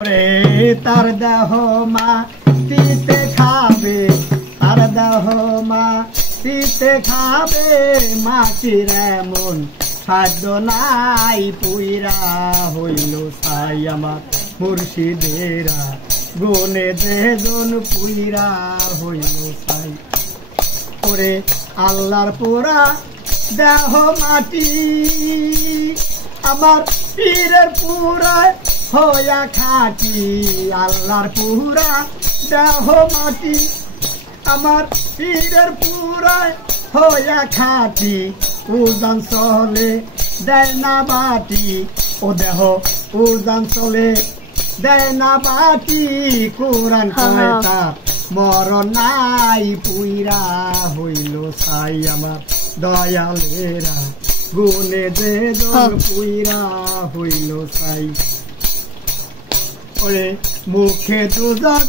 তার দেহ মাটিতে খাবে, তার দেহ মাটিতে খাবে, মাটির এমন খাদ্য নাই পুইরা হইল সাই আমার মুর্শিদেরা গুনে যেজন পুইরা হইল সাই। ওরে আল্লাহর পোড়া দেহ মাটি আমার পীরের পুরা হইয়া খাটি, আল্লাহর পুরা দেহ মাটি আমার পীরের পুরা হইয়া খাটি, উজান চলে দেয় না বাটি, ও দেহ উজান চলে দেয় না বাটি, কোরআন কয়টা মরণ নাই পুইরা হইল সাই আমার দয়ালেরা গুনে যেজন পুইরা হইল সাই। ওরে মুখে দুজক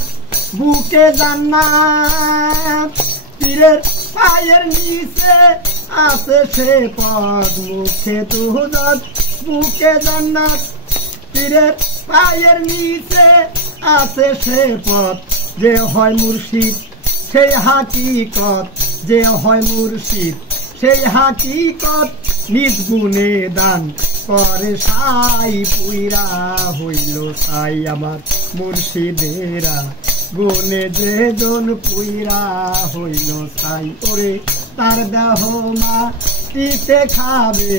বুকে জান্নাত, পীরের পায়ের নিচে আছে সে পদ, মুখে দুজক বুকে জান্নাত, পীরের পায়ের নিচে আছে সে পদ, যে হয় মুর্শিদ সেই হাকিকত, যে হয় মুর্শিদ সেই হাকিকত, নিজ গুণে দান করে সাই পুইরা হইল সাই আমার মুর্শিদেরা গুণে যেজন পুইরা হইল সাই। ওরে তার দেহ মাটিতে খাবে,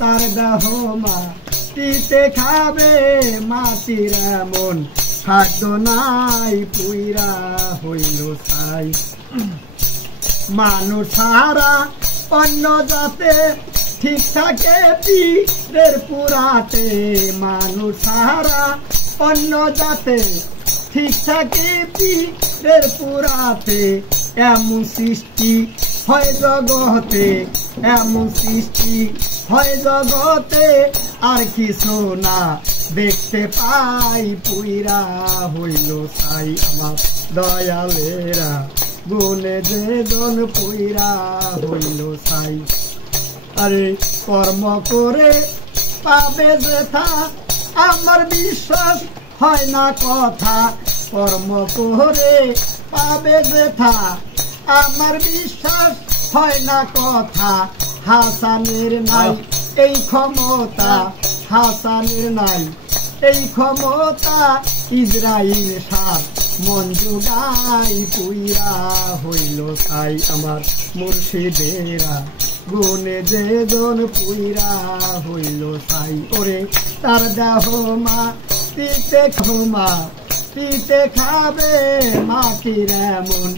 তার দেহ মাটিতে খাবে, মাটির এমন খাদ্য নাই পুইরা হইল সাই। মানুষ ছাড়া অন্য যাতে ঠিক থাকে পীরের পুরাতে, মানুষ ছাড়া অন্য যাতে ঠিক থাকে পীরের পুরাতে, এমন সৃষ্টি হয় জগতে, এমন সৃষ্টি হয় জগতে, আর কিছু না দেখতে পাই পুইরা হইল সাই আমার দয়ালেরা গুনে যেজন পুইরা হইল সাই। আরে কর্ম করে পাবে যেথা আমার বিশ্বাস হয় না কথা, কর্ম করে পাবে যেথা আমার বিশ্বাস হয় না কথা, হাসানের নাই এই ক্ষমতা, হাসানের নাই এই ক্ষমতা, ইসরাইল সার মন জুগাই পুইরা হইল সাই আমার মুর্শিদেরা গুনে যেজন পুইরা হইল সাই। ওরে তার দেহ মাটিতে মাটিতে খাবে, মাটির এমন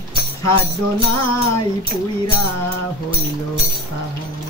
খাদ্য নাই পুইরা হইল সাই।